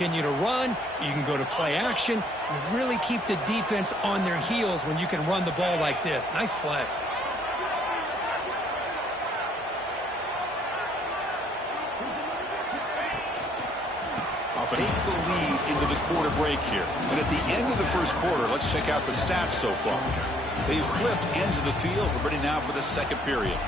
Continue to run, you can go to play action. You really keep the defense on their heels when you can run the ball like this. Nice play. Take the lead into the quarter break here. And at the end of the first quarter, let's check out the stats so far. They've flipped ends of the field. We're ready now for the second period.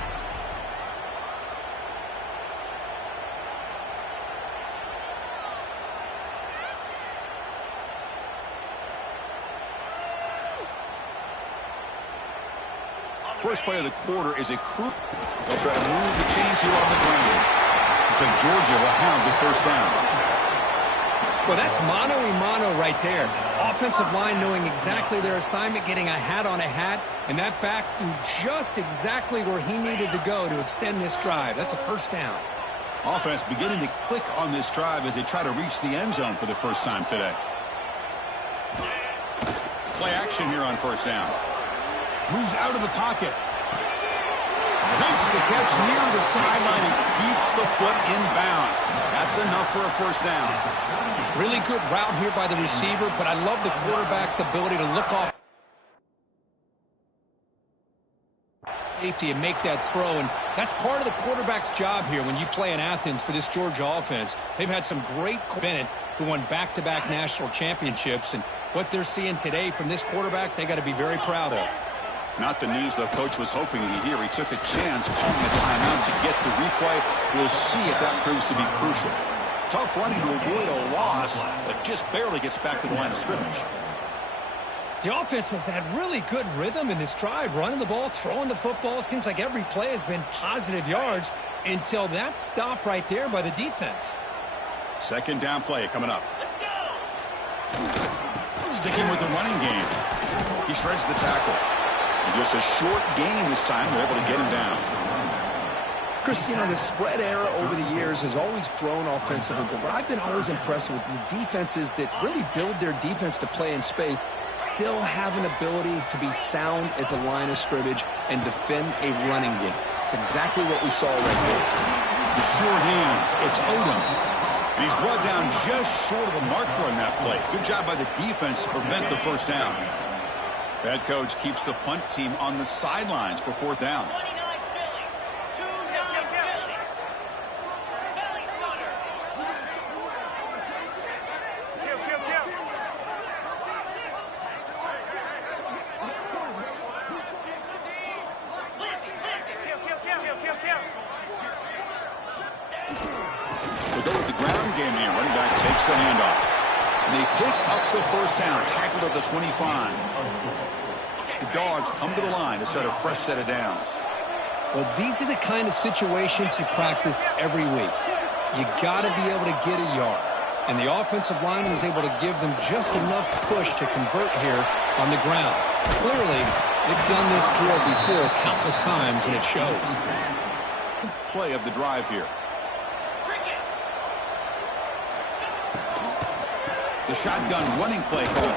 First play of the quarter is a crew. They'll try to move the chains here on the ground. It's like Georgia will have the first down. Well, that's mano-a-mano right there. Offensive line knowing exactly their assignment, getting a hat on a hat, and that back threw just exactly where he needed to go to extend this drive. That's a first down. Offense beginning to click on this drive as they try to reach the end zone for the first time today. Play action here on first down. Moves out of the pocket. Makes the catch near the sideline and keeps the foot in bounds. That's enough for a first down. Really good route here by the receiver, but I love the quarterback's ability to look off safety and make that throw, and that's part of the quarterback's job here when you play in Athens for this Georgia offense. They've had some great Bennett who won back-to-back national championships, and what they're seeing today from this quarterback, they got to be very proud of. Not the news the coach was hoping to hear. He took a chance calling a timeout to get the replay. We'll see if that proves to be crucial. Tough running to avoid a loss, but just barely gets back to the line of scrimmage. The offense has had really good rhythm in this drive, running the ball, throwing the football. It seems like every play has been positive yards until that stop right there by the defense. Second down play coming up. Let's go! Sticking with the running game. He shreds the tackle. And just a short gain this time. They're able to get him down. Chris, you know, the spread era over the years has always grown offensively, but what I've been always impressed with the defenses that really build their defense to play in space still have an ability to be sound at the line of scrimmage and defend a running game. It's exactly what we saw right here. The sure hands. It's Odom. And he's brought down just short of the marker on that play. Good job by the defense to prevent the first down. Head coach keeps the punt team on the sidelines for fourth down. 29 Philly. 2-9 Philly. Philly stunner. Kill. Listen. Kill. We'll go with the ground game here. Running back takes the handoff. And they pick up the first down, tackled at the 25. The Dogs come to the line to set a fresh set of downs. Well, these are the kind of situations you practice every week. You got to be able to get a yard. And the offensive line was able to give them just enough push to convert here on the ground. Clearly, they've done this drill before countless times, and it shows. Play of the drive here. The shotgun running play call.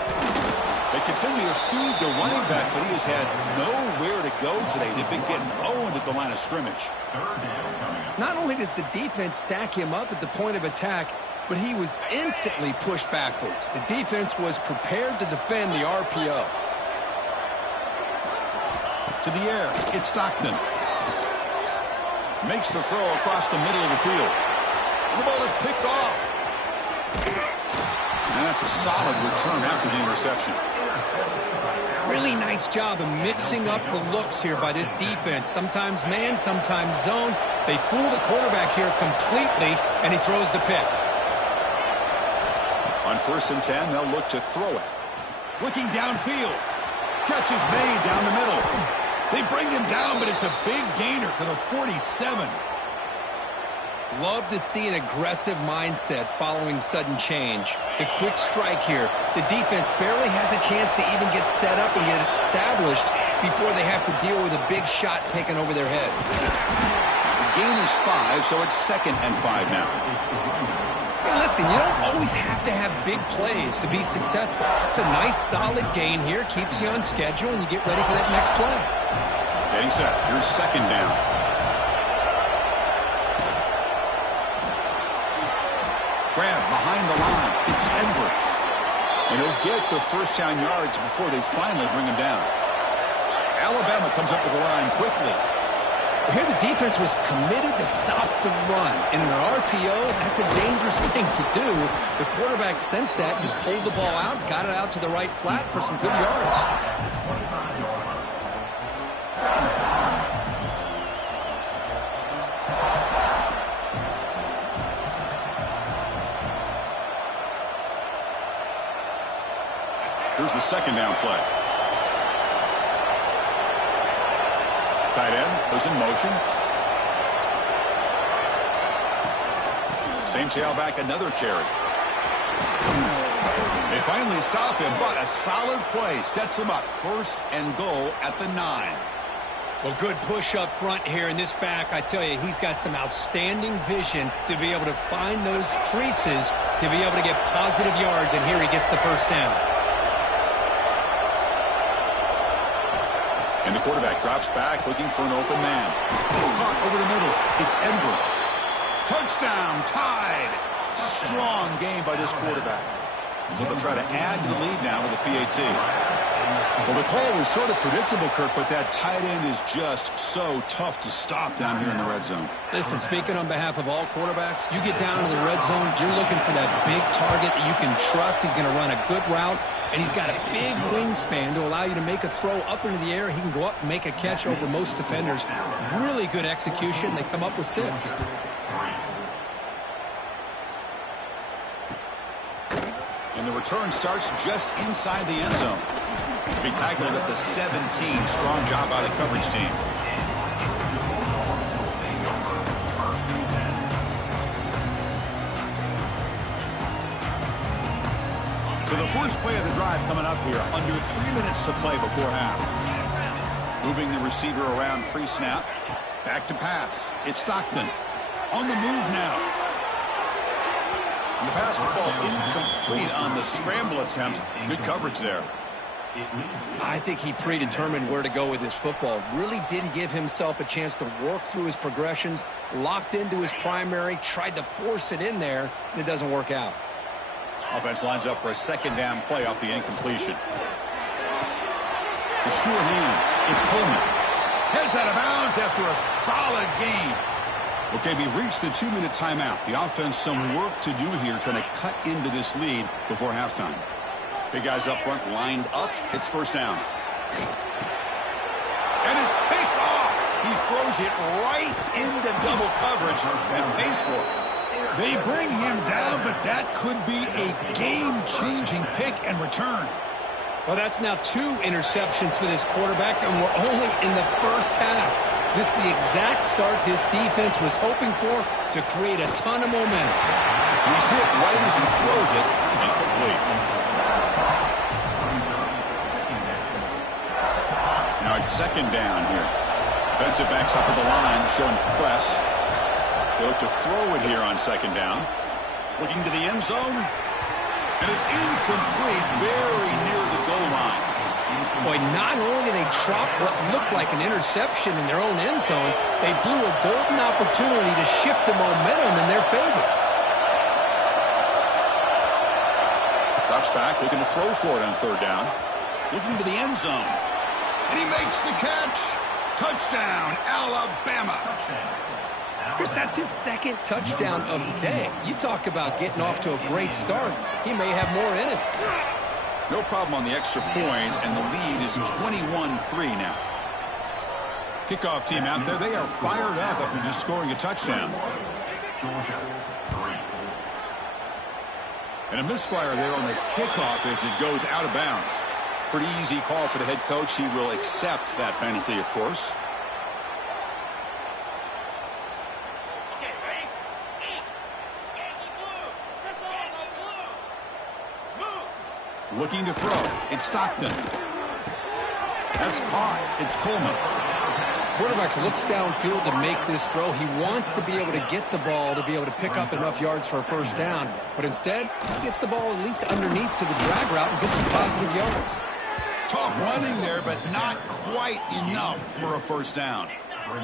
They continue to feed the running back, but he has had nowhere to go today. They've been getting owned at the line of scrimmage. Not only does the defense stack him up at the point of attack, but he was instantly pushed backwards. The defense was prepared to defend the RPO. To the air, it's Stockton. Makes the throw across the middle of the field. The ball is picked off. And that's a solid return after the interception. Really nice job of mixing up the looks here by this defense. Sometimes man, sometimes zone. They fool the quarterback here completely, and he throws the pick. On 1st and 10, they'll look to throw it. Looking downfield. Catch is made down the middle. They bring him down, but it's a big gainer to the 47. Love to see an aggressive mindset following sudden change. The quick strike here. The defense barely has a chance to even get set up and get established before they have to deal with a big shot taken over their head. The gain is 5, so it's 2nd and 5 now. Hey, listen, you don't always have to have big plays to be successful. It's a nice, solid gain here. Keeps you on schedule, and you get ready for that next play. Getting set. Here's 2nd down. Grab behind the line. It's Edwards. And he'll get the first down yards before they finally bring him down. Alabama comes up with the line quickly. Here the defense was committed to stop the run. In an RPO, that's a dangerous thing to do. The quarterback sensed that, just pulled the ball out, got it out to the right flat for some good yards. Here's the second down play. Tight end goes in motion. Same tailback, another carry. They finally stop him, but a solid play sets him up. First and goal at the 9. Well, good push up front here in this back. I tell you, he's got some outstanding vision to be able to find those creases, to be able to get positive yards, and here he gets the first down. And the quarterback drops back, looking for an open man. Caught over the middle. It's Edwards. Touchdown, tied. Strong game by this quarterback. So they'll try to add to the lead now with a PAT. Well, the call was sort of predictable, Kirk, but that tight end is just so tough to stop down here in the red zone. Listen, speaking on behalf of all quarterbacks, you get down into the red zone, you're looking for that big target that you can trust. He's going to run a good route, and he's got a big wingspan to allow you to make a throw up into the air. He can go up and make a catch over most defenders. Really good execution. They come up with 6. And the return starts just inside the end zone. Be tackled at the 17. Strong job by the coverage team. So the first play of the drive coming up here. Under 3 minutes to play before half. Moving the receiver around pre-snap. Back to pass. It's Stockton. On the move now. And the pass will fall incomplete on the scramble attempt. Good coverage there. I think he predetermined where to go with his football. Really didn't give himself a chance to work through his progressions. Locked into his primary, tried to force it in there, and it doesn't work out. Offense lines up for a second down play off the incompletion. The sure hands. It's Coleman. Heads out of bounds after a solid game. Okay, we reached the 2-minute timeout. The offense some work to do here, trying to cut into this lead before halftime. Big guys up front lined up. It's first down. And it's picked off. He throws it right into double coverage and pays for it. They bring him down, but that could be a game-changing pick and return. Well, that's now 2 interceptions for this quarterback, and we're only in the first half. This is the exact start this defense was hoping for to create a ton of momentum. He's hit right as he throws it. Incomplete. Now it's second down here. Defensive backs up at the line, showing press. They look to throw it here on second down. Looking to the end zone. And it's incomplete, very near the goal line. Boy, not only did they drop what looked like an interception in their own end zone, they blew a golden opportunity to shift the momentum in their favor. Drops back, looking to throw for it on third down. Looking to the end zone. And he makes the catch. Touchdown, Alabama. Chris, that's his second touchdown of the day. You talk about getting off to a great start. He may have more in it. No problem on the extra point, and the lead is 21-3 now. Kickoff team out there, they are fired up after just scoring a touchdown. And a misfire there on the kickoff as it goes out of bounds. Pretty easy call for the head coach. He will accept that penalty, of course. Looking to throw. It's Stockton. That's caught. It's Coleman. Quarterback looks downfield to make this throw. He wants to be able to get the ball to be able to pick up enough yards for a first down. But instead, he gets the ball at least underneath to the drag route and gets some positive yards. Tough running there, but not quite enough for a first down.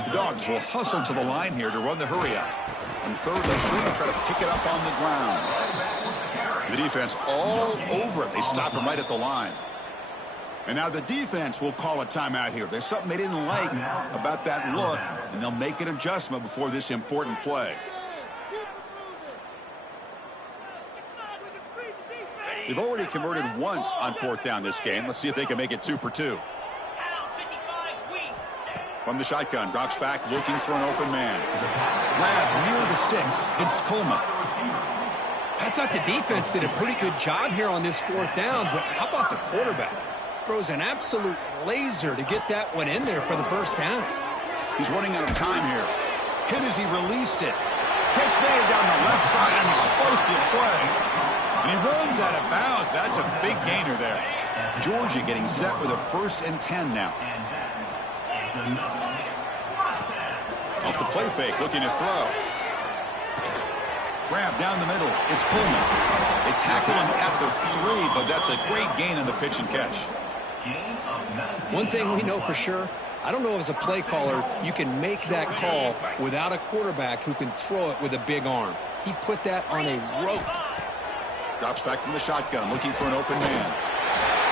The Dogs will hustle to the line here to run the hurry out. On third, they should try to pick it up on the ground. The defense all over it. They stop him right at the line. And now the defense will call a timeout here. There's something they didn't like about that look, and they'll make an adjustment before this important play. They've already converted once on fourth down this game. Let's see if they can make it 2 for 2. From the shotgun, drops back, looking for an open man. Grab near the sticks. It's Coleman. I thought the defense did a pretty good job here on this fourth down, but how about the quarterback? Throws an absolute laser to get that one in there for the first down. He's running out of time here. Hit as he released it. Catch made down the left side, an explosive play. And he runs out of bounds. That's a big gainer there. Georgia getting set with a 1st and 10 now. Off the play fake, looking to throw. Grab down the middle. It's Pullman. They tackle him at the 3, but that's a great gain on the pitch and catch. One thing we know for sure, I don't know as a play caller, you can make that call without a quarterback who can throw it with a big arm. He put that on a rope. Drops back from the shotgun, looking for an open man.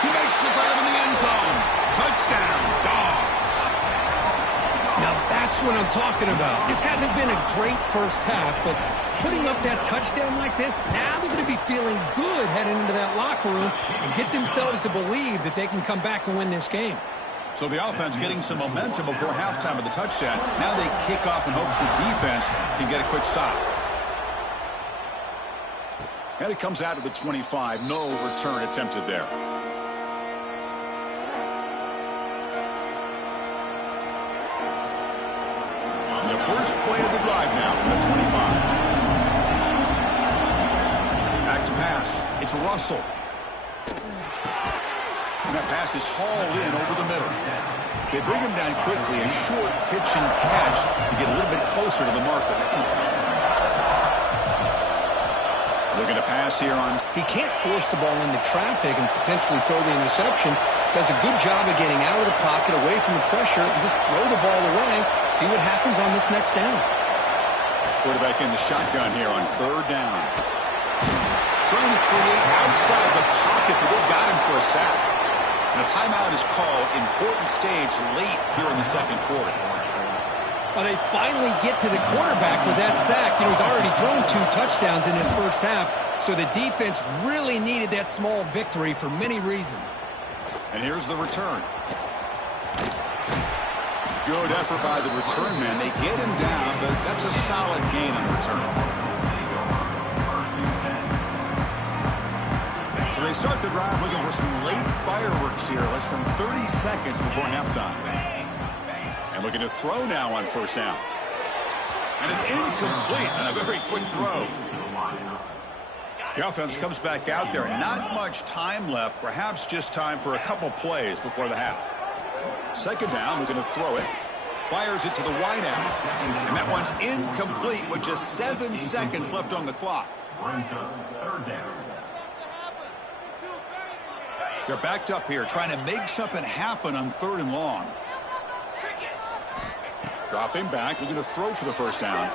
He makes the grab in the end zone. Touchdown, Dogs. Now that's what I'm talking about. This hasn't been a great first half, but putting up that touchdown like this, now they're going to be feeling good heading into that locker room and get themselves to believe that they can come back and win this game. So the offense getting some momentum before halftime of the touchdown. Now they kick off in hopes the defense can get a quick stop. And it comes out to the 25. No return attempted there. And the first play of the drive now from the 25. Back to pass. It's Russell. And that pass is hauled in over the middle. They bring him down quickly. A short pitch and catch to get a little bit closer to the marker. Looking to pass here on. He can't force the ball into traffic and potentially throw the interception. Does a good job of getting out of the pocket, away from the pressure, and just throw the ball away. See what happens on this next down. Quarterback in the shotgun here on third down. Trying to create outside the pocket, but they've got him for a sack. And a timeout is called. Important stage late here in the second quarter. Well, they finally get to the quarterback with that sack. You know, he's already thrown 2 touchdowns in his first half, so the defense really needed that small victory for many reasons. And here's the return. Good effort by the return man. They get him down, but that's a solid gain on return. So they start the drive looking for some late fireworks here, less than 30 seconds before halftime. And looking to throw now on first down. And it's incomplete on a very quick throw. The offense comes back out there. Not much time left. Perhaps just time for a couple plays before the half. Second down, looking to throw it. Fires it to the wide out. And that one's incomplete with just 7 seconds left on the clock. They're backed up here, trying to make something happen on 3rd and long. Dropping back, looking to throw for the first down.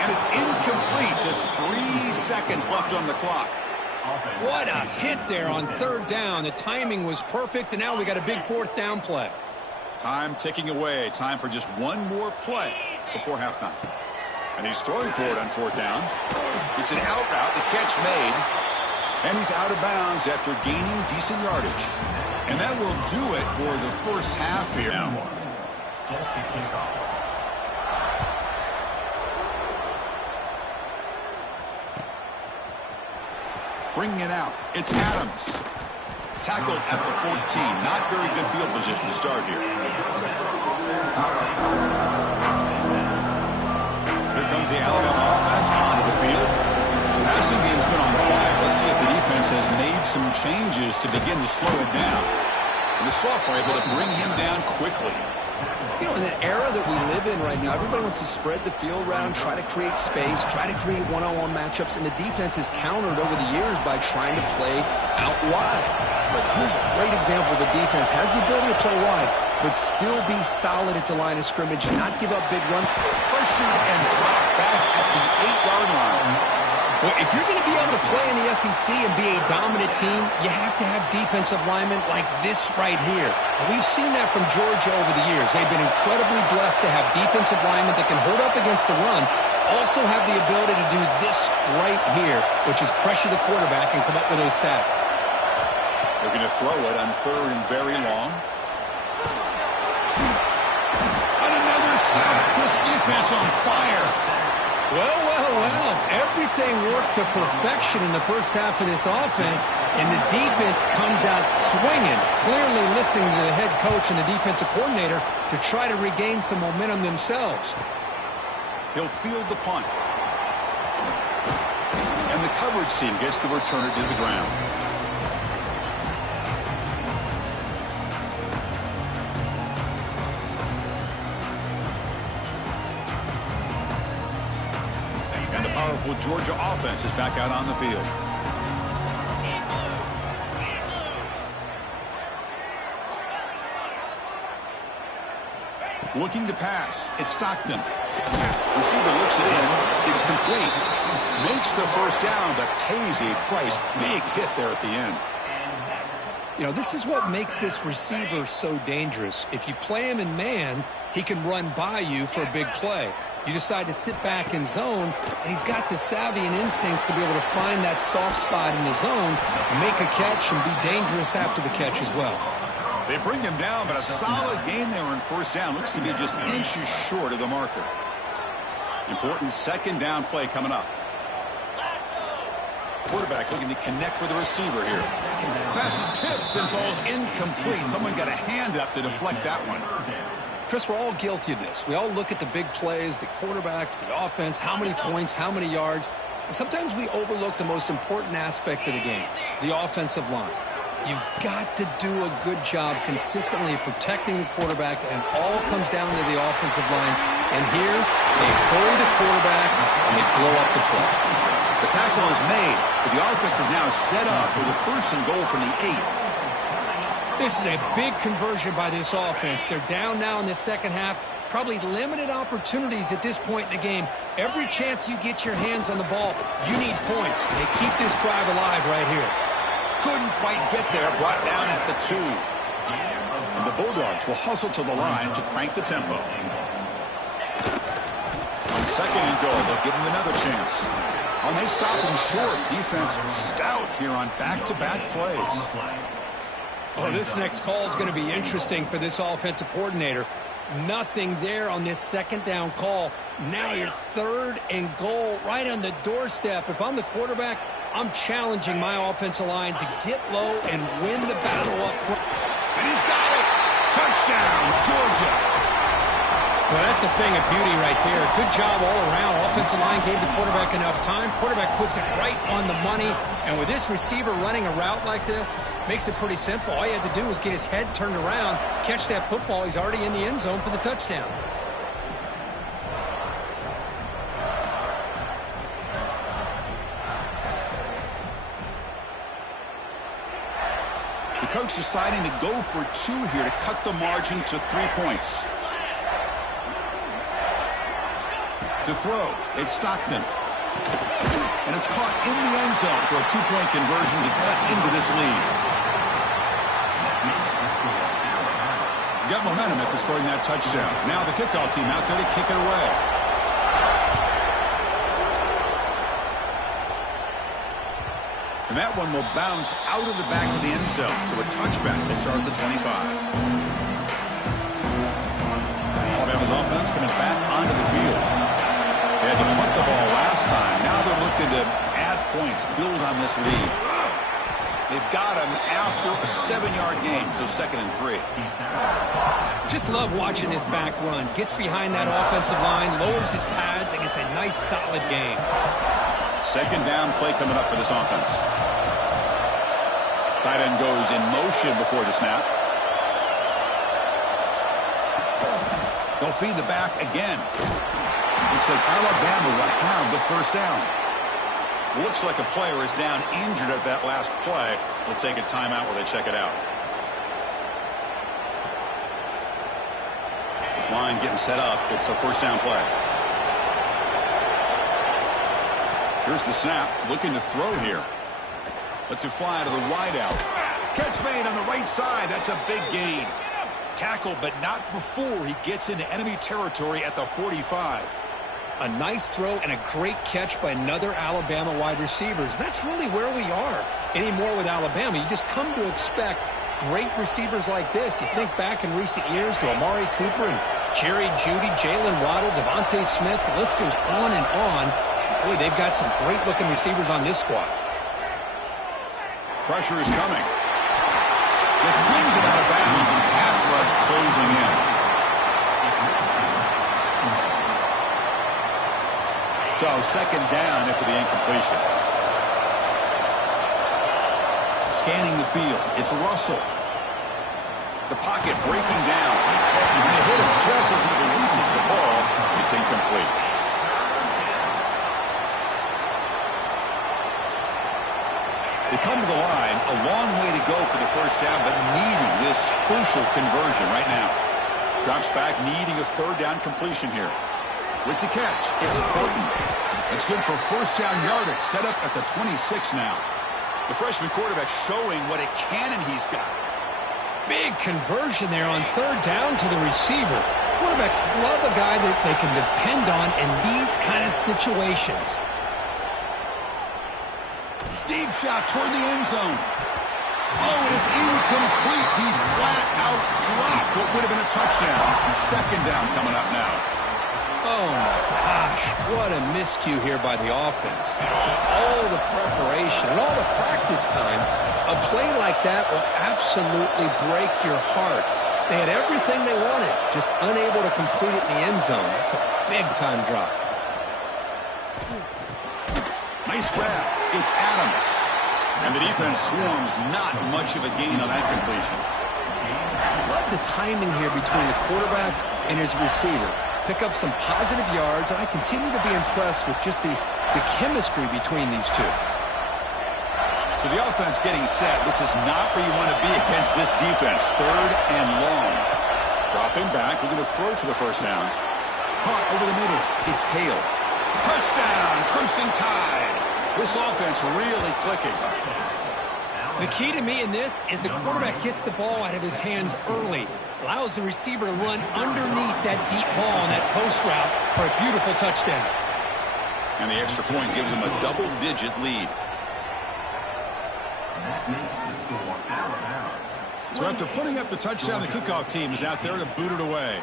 And it's incomplete. Just 3 seconds left on the clock. What a hit there on 3rd down. The timing was perfect, and now we got a big 4th down play. Time ticking away. Time for just one more play before halftime. And he's throwing for it on 4th down. It's an out route, the catch made. And he's out of bounds after gaining decent yardage. And that will do it for the first half here. Now. Bringing it out. It's Adams. Tackled at the 14. Not very good field position to start here. Here comes the Alabama offense onto the field. The passing game's been on fire. Let's see if the defense has made some changes to begin to slow it down. And the sophomore able to bring him down quickly. You know, in the era that we live in right now, everybody wants to spread the field around, try to create space, try to create one-on-one matchups, and the defense has countered over the years by trying to play out wide. But here's a great example. The defense has the ability to play wide, but still be solid at the line of scrimmage, not give up big run. Pressure pressured and dropped back at the 8-yard line. Well, if you're going to be able to play in the SEC and be a dominant team, you have to have defensive linemen like this right here. And we've seen that from Georgia over the years. They've been incredibly blessed to have defensive linemen that can hold up against the run, also have the ability to do this right here, which is pressure the quarterback and come up with those sacks. They're going to throw it on 3rd and very long. On another sack. This defense on fire. Well. Everything worked to perfection in the first half of this offense, and the defense comes out swinging, clearly listening to the head coach and the defensive coordinator to try to regain some momentum themselves. He'll field the punt. And the coverage team gets the returner to the ground. Powerful Georgia offense is back out on the field. Looking to pass. It's Stockton. Receiver looks it in. It's complete. Makes the first down, but pays a price. Big hit there at the end. You know, this is what makes this receiver so dangerous. If you play him in man, he can run by you for a big play. You decide to sit back in zone, and he's got the savvy and instincts to be able to find that soft spot in the zone, make a catch, and be dangerous after the catch as well. They bring him down, but a solid gain there in first down. Looks to be just inches short of the marker. Important 2nd down play coming up. Quarterback looking to connect with the receiver here. Pass is tipped and falls incomplete. Someone got a hand up to deflect that one. Chris, we're all guilty of this. We all look at the big plays, the quarterbacks, the offense, how many points, how many yards. And sometimes we overlook the most important aspect of the game, the offensive line. You've got to do a good job consistently protecting the quarterback, and it all comes down to the offensive line. And here, they hurry the quarterback, and they blow up the play. The tackle is made, but the offense is now set up with a 1st and goal from the 8. This is a big conversion by this offense. They're down now in the second half. Probably limited opportunities at this point in the game. Every chance you get your hands on the ball, you need points. They keep this drive alive right here. Couldn't quite get there, brought down at the 2. And the Bulldogs will hustle to the line to crank the tempo. On 2nd and goal, they'll give him another chance. And they stop him short. Defense stout here on back-to-back plays. Oh, this next call is going to be interesting for this offensive coordinator. Nothing there on this 2nd down call. Now you're 3rd and goal right on the doorstep. If I'm the quarterback, I'm challenging my offensive line to get low and win the battle up front. And he's got it. Touchdown, Georgia. Well, that's a thing of beauty right there. Good job all around. Offensive line gave the quarterback enough time. Quarterback puts it right on the money. And with this receiver running a route like this, makes it pretty simple. All you had to do was get his head turned around, catch that football. He's already in the end zone for the touchdown. The coach deciding to go for 2 here to cut the margin to 3 points. To throw, it's Stockton. And it's caught in the end zone for a 2-point conversion to cut into this lead. Got momentum after scoring that touchdown. Now the kickoff team out there to kick it away. And that one will bounce out of the back of the end zone. So a touchback will start at the 25. Alabama's offense coming back onto the field. They had to punt the ball last time. Now they're looking to add points, build on this lead. They've got him after a 7-yard gain, so 2nd and 3. Just love watching this back run. Gets behind that offensive line, lowers his pads, and gets a nice solid gain. 2nd down play coming up for this offense. Tight end goes in motion before the snap. They'll feed the back again. Looks like Alabama will have the first down. Looks like a player is down injured at that last play. We'll take a timeout while they check it out. This line getting set up. It's a first down play. Here's the snap, looking to throw here. Lets it fly to the wideout. Catch made on the right side. That's a big gain. Tackle, but not before he gets into enemy territory at the 45. A nice throw and a great catch by another Alabama wide receivers. That's really where we are anymore with Alabama. You just come to expect great receivers like this. You think back in recent years to Amari Cooper and Jerry Jeudy, Jalen Waddle, Devontae Smith. The list goes on and on. Boy, they've got some great-looking receivers on this squad. Pressure is coming. This flings it out of bounds and pass rush closing in. So second down after the incompletion. Scanning the field. It's Russell. The pocket breaking down. And they hit him just as he releases the ball. It's incomplete. They come to the line, a long way to go for the first down, but needing this crucial conversion right now. Drops back, needing a third down completion here. With the catch, it's Horton. That's good for first down yardage, set up at the 26 now. The freshman quarterback showing what a cannon he's got. Big conversion there on third down to the receiver. Quarterbacks love a guy that they can depend on in these kind of situations. Deep shot toward the end zone. Oh, and it's incomplete. He flat out dropped what would have been a touchdown. Second down coming up now. Oh, my gosh. What a miscue here by the offense. After all the preparation and all the practice time, a play like that will absolutely break your heart. They had everything they wanted, just unable to complete it in the end zone. It's a big-time drop. Nice grab. It's Adams. And the defense swarms, not much of a gain on that completion. Love the timing here between the quarterback and his receiver. Pick up some positive yards, and I continue to be impressed with just the chemistry between these two. So the offense getting set. This is not where you want to be against this defense. Third and long. Dropping back, looking to throw for the first down. Caught over the middle. It's Hale. Touchdown, Crimson Tide. This offense really clicking. The key to me in this is the quarterback gets the ball out of his hands early. Allows the receiver to run underneath that deep ball on that post route for a beautiful touchdown. And the extra point gives them a double-digit lead. So after putting up the touchdown, the kickoff team is out there to boot it away.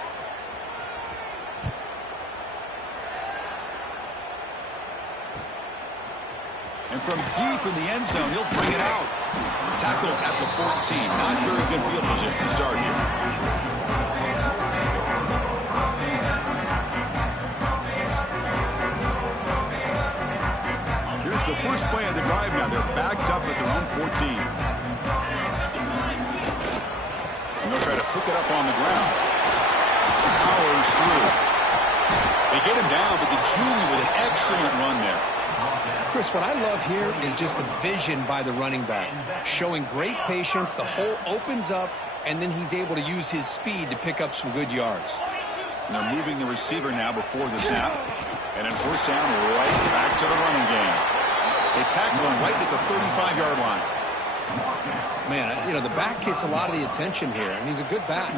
And from deep in the end zone, he'll bring it out. Tackle at the 14. Not very good field position to start here. Here's the first play of the drive now. They're backed up at their own 14. And they'll try to pick it up on the ground. Powers through. They get him down, but the junior with an excellent run there. Chris, what I love here is just the vision by the running back. Showing great patience, the hole opens up, and then he's able to use his speed to pick up some good yards. And they're moving the receiver now before the snap. And then first down, right back to the running game. They tackle him right at the 35-yard line. Man, you know, the back gets a lot of the attention here, and he's a good back.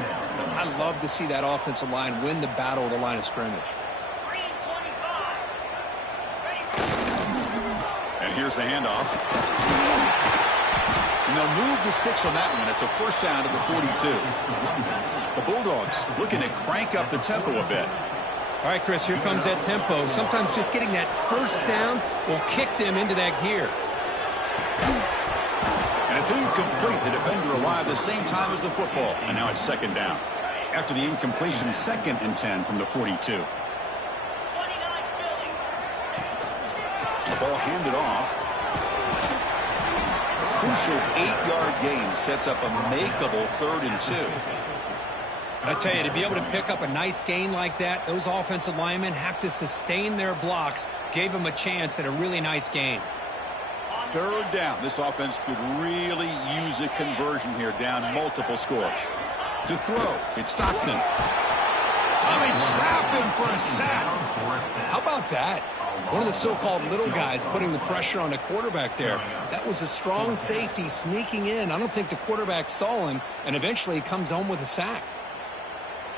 I love to see that offensive line win the battle of the line of scrimmage. Here's the handoff. And they'll move the 6 on that one. It's a first down to the 42. The Bulldogs looking to crank up the tempo a bit. All right, Chris, here comes that tempo. Sometimes just getting that first down will kick them into that gear. And it's incomplete. The defender alive the same time as the football. And now it's second down. After the incompletion, 2nd and 10 from the 42. Ball handed off. A crucial 8-yard gain sets up a makeable 3rd and 2. I tell you, to be able to pick up a nice gain like that, those offensive linemen have to sustain their blocks. Gave them a chance at a really nice gain. 3rd down. This offense could really use a conversion here, down multiple scores. To throw, it's Stockton. Oh, they trap him for a sack. How about that? One of the so-called little guys putting the pressure on the quarterback there. That was a strong safety sneaking in. I don't think the quarterback saw him, and eventually he comes home with a sack.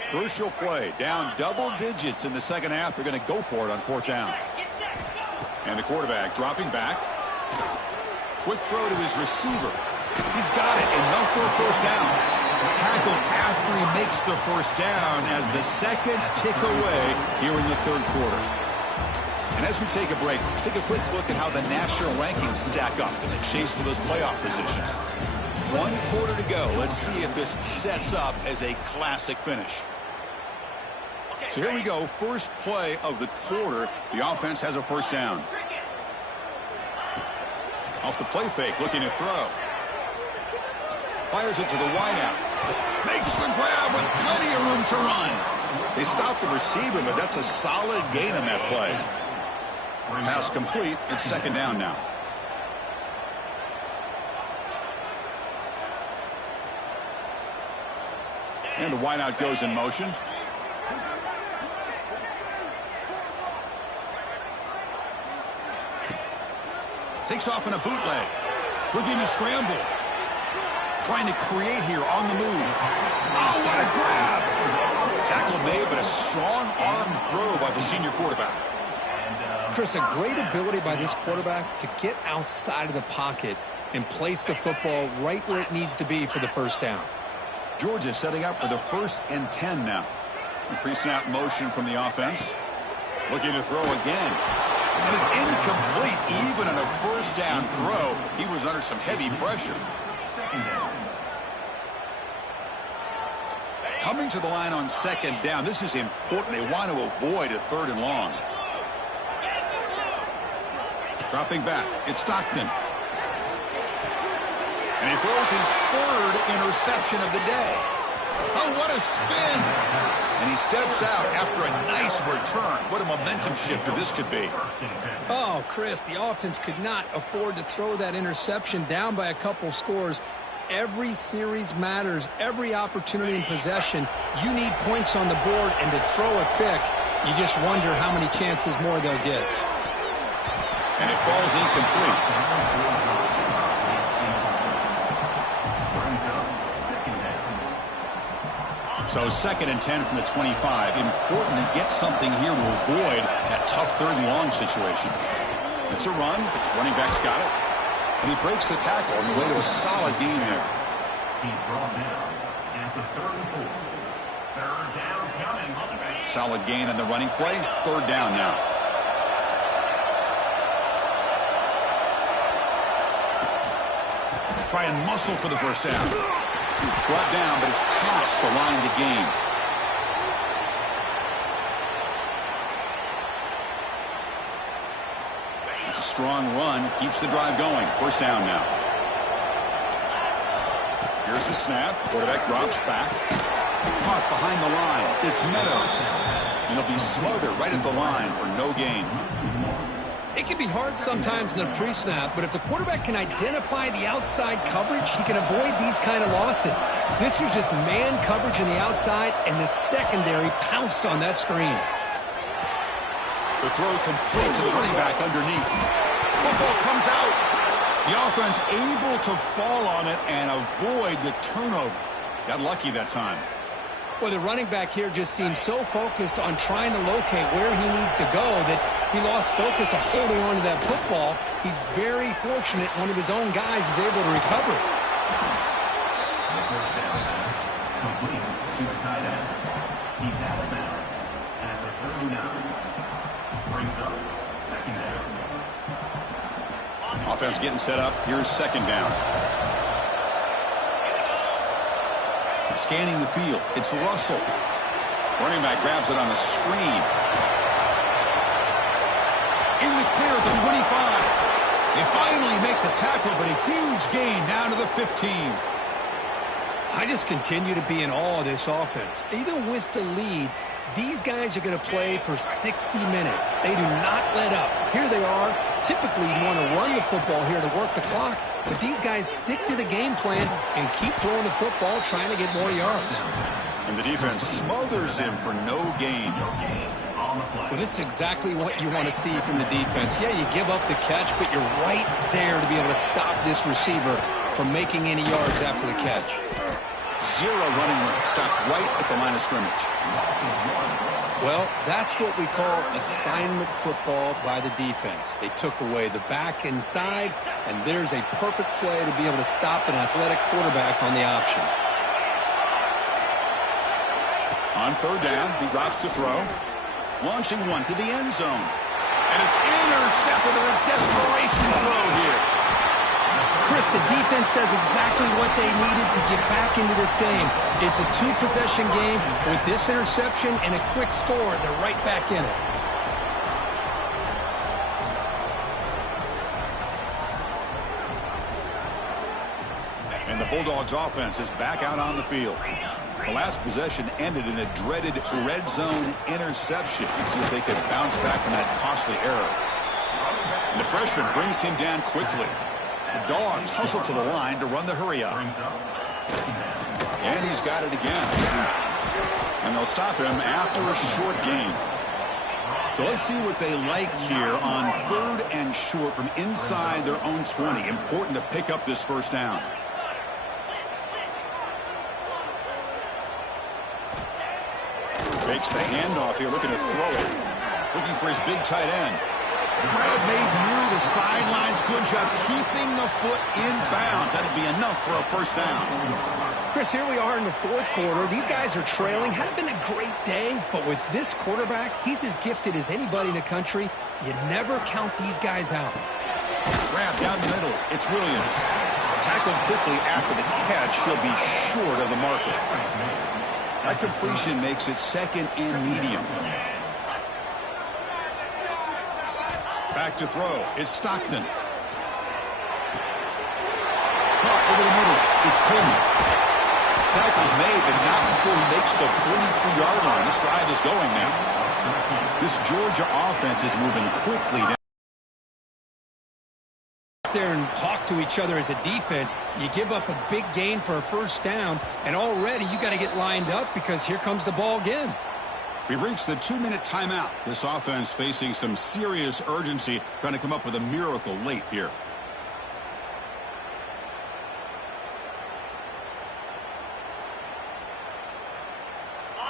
Crucial play. Down double digits in the second half. They're going to go for it on fourth down. And the quarterback dropping back. Quick throw to his receiver. He's got it. Enough for a first down. Tackled after he makes the first down as the seconds tick away here in the third quarter. And as we take a break, take a quick look at how the national rankings stack up in the chase for those playoff positions. 1 quarter to go. Let's see if this sets up as a classic finish. So here we go. First play of the quarter. The offense has a first down. Off the play fake, looking to throw. Fires it to the wideout. Makes the grab with plenty of room to run. They stopped the receiver, but that's a solid gain on that play. Pass complete. It's second down now. And the wideout goes in motion. Takes off in a bootleg. Looking to scramble. Trying to create here on the move. Oh, what a grab. Tackle made, but a strong arm throw by the senior quarterback. Chris, a great ability by this quarterback to get outside of the pocket and place the football right where it needs to be for the first down. Georgia setting up for the 1st and 10 now. Pre-snap motion from the offense. Looking to throw again. And it's incomplete. Even on a first down throw, he was under some heavy pressure. Coming to the line on second down. This is important. They want to avoid a 3rd and long. Dropping back. It's Stockton. And he throws his 3rd interception of the day. Oh, what a spin. And he steps out after a nice return. What a momentum shifter this could be. Oh, Chris, the offense could not afford to throw that interception down by a couple scores. Every series matters. Every opportunity in possession. You need points on the board, and to throw a pick, you just wonder how many chances more they'll get. And it falls incomplete. So 2nd and 10 from the 25. Important to get something here to avoid that tough 3rd and long situation. It's a run. Running back's got it. And he breaks the tackle on the way to a solid gain there. He's brought down at the 34. 3rd down coming. Solid gain on the running play. 3rd down now. Try and muscle for the first down. Brought down, but it's past the line to gain. It's a strong run. Keeps the drive going. First down now. Here's the snap. Quarterback drops back. Caught behind the line. It's Meadows. And he'll be smothered right at the line for no gain. It can be hard sometimes in a pre-snap, but if the quarterback can identify the outside coverage, he can avoid these kind of losses. This was just man coverage on the outside, and the secondary pounced on that screen. The throw complete to the running back underneath. Football comes out. The offense able to fall on it and avoid the turnover. Got lucky that time. Well, the running back here just seems so focused on trying to locate where he needs to go that he lost focus of holding on to that football. He's very fortunate one of his own guys is able to recover it. The first down pass complete to a tight end. He's out of bounds at the 39. Brings up second down. Offense getting set up. Here's second down. Scanning the field. It's Russell. Running back grabs it on the screen. In the clear at the 25. They finally make the tackle, but a huge gain down to the 15. I just continue to be in awe of this offense. Even with the lead, these guys are going to play for 60 minutes. They do not let up. Here they are. Typically, you want to run the football here to work the clock, but these guys stick to the game plan and keep throwing the football, trying to get more yards. And the defense smothers him for no gain. Well, this is exactly what you want to see from the defense. Yeah, you give up the catch, but you're right there to be able to stop this receiver from making any yards after the catch. 0 running room. Stopped right at the line of scrimmage. Well, that's what we call assignment football by the defense. They took away the back inside, and there's a perfect play to be able to stop an athletic quarterback on the option. On 3rd down, he drops to throw. Launching one to the end zone. And it's intercepted with a desperation throw here. Chris, the defense does exactly what they needed to get back into this game. It's a 2-possession game. With this interception and a quick score, they're right back in it. And the Bulldogs offense is back out on the field. The last possession ended in a dreaded red zone interception. Let's see if they can bounce back from that costly error. And the freshman brings him down quickly. The Dogs hustle to the line to run the hurry up. And he's got it again. And they'll stop him after a short gain. So let's see what they like here on 3rd and short from inside their own 20. Important to pick up this first down. Fakes the handoff here, looking to throw it. Looking for his big tight end. Brad made near the sidelines. Good job keeping the foot in bounds. That'll be enough for a first down. Chris, here we are in the 4th quarter. These guys are trailing. Hadn't been a great day, but with this quarterback, he's as gifted as anybody in the country. You never count these guys out. Grab down the middle. It's Williams. Tackled quickly after the catch. He'll be short of the marker. That completion makes it 2nd and medium. Back to throw. It's Stockton. Caught over the middle. It's Coleman. Tackle's made, but not before he makes the 43-yard line. This drive is going now. This Georgia offense is moving quickly down There and talk to each other as a defense. You give up a big gain for a first down, and already you got to get lined up because here comes the ball again. We've reached the 2-minute timeout. This offense facing some serious urgency, trying to come up with a miracle late here.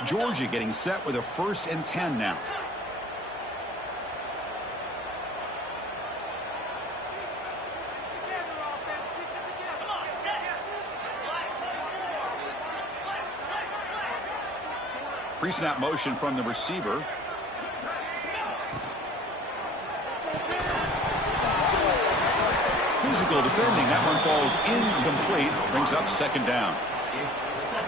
Georgia getting set with a 1st and 10 now. Pre-snap motion from the receiver. Physical defending. That one falls incomplete. Brings up 2nd down.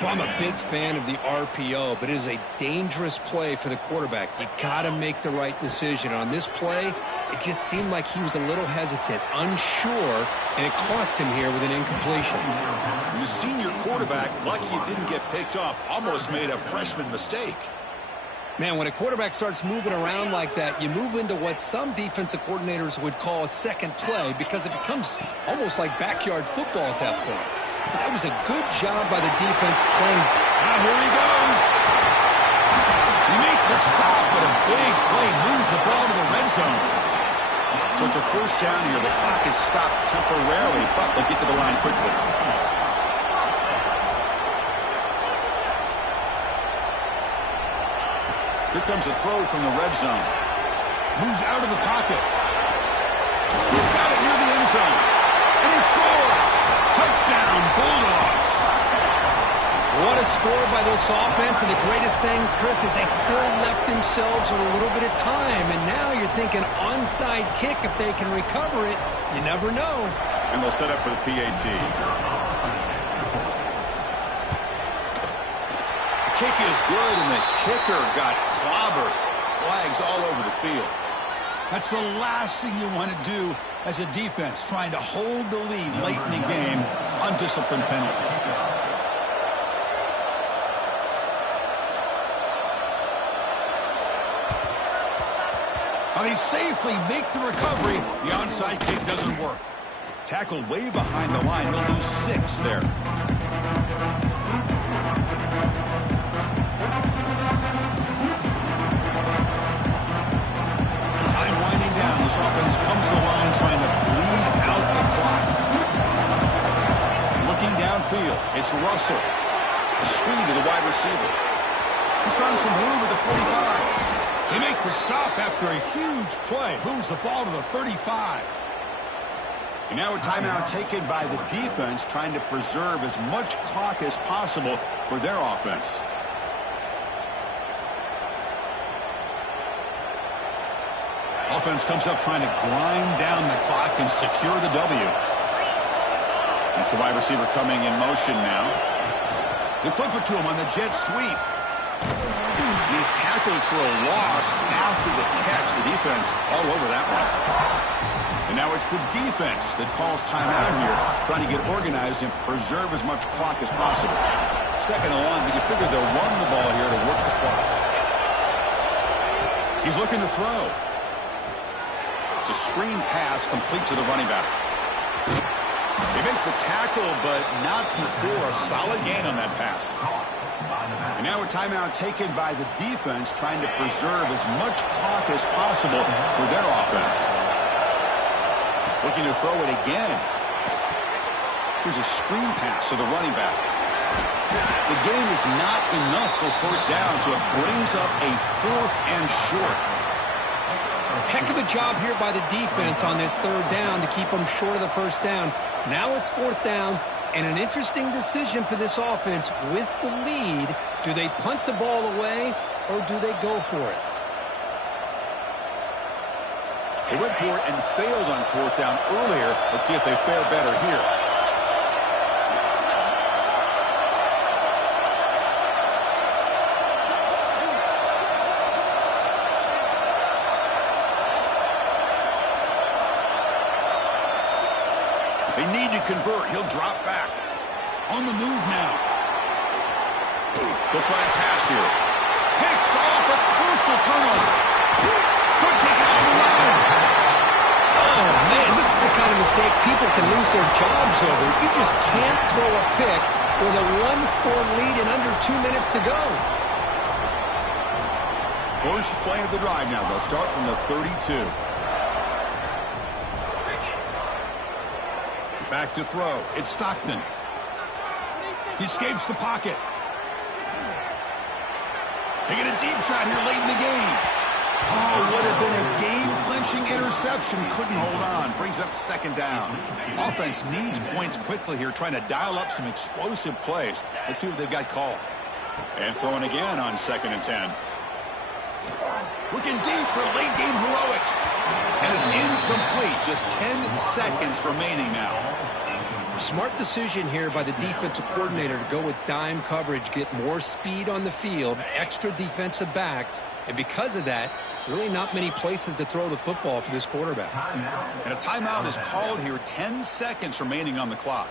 Well, I'm a big fan of the RPO, but it is a dangerous play for the quarterback. You got to make the right decision. On this play, it just seemed like he was a little hesitant, unsure, and it cost him here with an incompletion. The senior quarterback, lucky it didn't get picked off, almost made a freshman mistake. Man, when a quarterback starts moving around like that, you move into what some defensive coordinators would call a second play because it becomes almost like backyard football at that point. But that was a good job by the defense playing. Now here he goes. You make the stop, but a big play moves the ball to the red zone. So it's a first down here. The clock is stopped temporarily, but they'll get to the line quickly. Here comes a throw from the red zone. Moves out of the pocket. He's got it near the end zone. And he scores. Touchdown, Bulldogs. What a score by this offense, and the greatest thing, Chris, is they still left themselves with a little bit of time, and now you're thinking onside kick if they can recover it. You never know. And they'll set up for the PAT. The kick is good, and the kicker got clobbered. Flags all over the field. That's the last thing you want to do as a defense, trying to hold the lead late in the game. Undisciplined penalty. Now they safely make the recovery. The onside kick doesn't work. Tackled way behind the line. He'll lose 6 there. Time winding down. This offense comes to the line trying to bleed out the clock. Looking downfield, it's Russell. A screen to the wide receiver. He's found some room at the 45. They make the stop after a huge play. Moves the ball to the 35. And now a timeout taken by the defense, trying to preserve as much clock as possible for their offense. Offense comes up trying to grind down the clock and secure the W. It's the wide receiver coming in motion now. They flip it to him on the jet sweep. He's tackled for a loss after the catch. The defense all over that one. And now it's the defense that calls timeout here, trying to get organized and preserve as much clock as possible. Second and long, but you figure they'll run the ball here to work the clock. He's looking to throw. It's a screen pass complete to the running back. They make the tackle, but not before a solid gain on that pass. And now a timeout taken by the defense, trying to preserve as much clock as possible for their offense. Looking to throw it again. Here's a screen pass to the running back. The gain is not enough for first down, so it brings up a 4th and short. Heck of a job here by the defense on this third down to keep them short of the first down. Now it's 4th down, and an interesting decision for this offense with the lead. Do they punt the ball away, or do they go for it? They went for it and failed on 4th down earlier. Let's see if they fare better here. They need to convert. He'll drop back. On the move now. They'll try a pass here. Picked off, a crucial turnover. Could take it on the line. Oh, man, this is the kind of mistake people can lose their jobs over. You just can't throw a pick with a 1-score lead in under 2 minutes to go. First play of the drive now. They'll start from the 32. Back to throw. It's Stockton. He escapes the pocket. Taking a deep shot here late in the game. Oh, would have been a game-clinching interception. Couldn't hold on. Brings up 2nd down. Offense needs points quickly here, trying to dial up some explosive plays. Let's see what they've got called. And throwing again on 2nd and 10. Looking deep for late-game heroics. And it's incomplete. Just 10 seconds remaining now. Smart decision here by the defensive coordinator to go with dime coverage, get more speed on the field, extra defensive backs, and because of that, really not many places to throw the football for this quarterback. And a timeout is called here, 10 seconds remaining on the clock.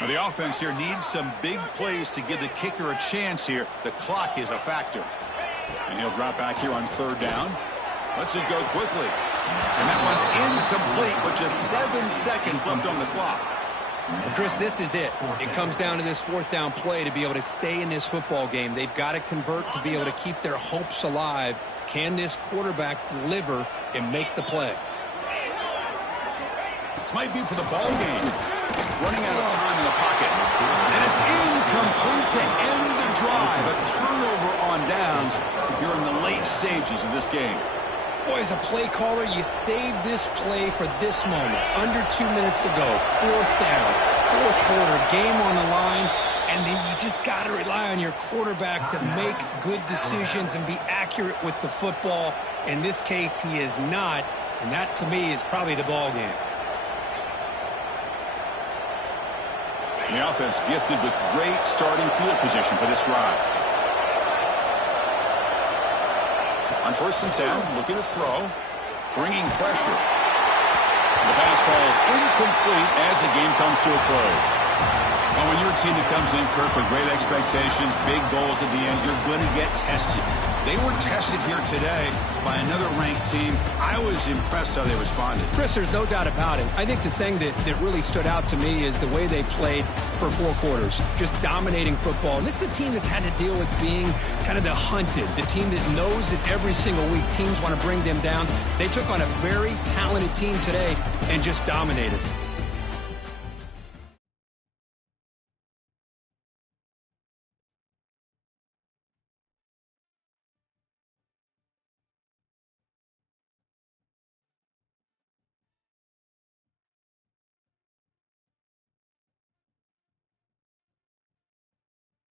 Now the offense here needs some big plays to give the kicker a chance here. The clock is a factor. And he'll drop back here on 3rd down. Lets it go quickly. And that one's incomplete with just 7 seconds left on the clock. Well, Chris, this is it. It comes down to this 4th down play to be able to stay in this football game. They've got to convert to be able to keep their hopes alive. Can this quarterback deliver and make the play? This might be for the ball game. Running out of time in the pocket. And it's incomplete to end the drive. A turnover on downs here in the late stages of this game. Boy, as a play caller, you save this play for this moment. Under 2 minutes to go. 4th down. 4th quarter. Game on the line. And then you just got to rely on your quarterback to make good decisions and be accurate with the football. In this case, he is not. And that, to me, is probably the ball game. The offense gifted with great starting field position for this drive. On 1st and 10, looking to throw, bringing pressure. The pass falls incomplete as the game comes to a close. Well, when you're a team that comes in, Kirk, with great expectations, big goals at the end, you're going to get tested. They were tested here today by another ranked team. I was impressed how they responded. Chris, there's no doubt about it. I think the thing that really stood out to me is the way they played for 4 quarters, just dominating football. And this is a team that's had to deal with being kind of the hunted, the team that knows that every single week teams want to bring them down. They took on a very talented team today and just dominated.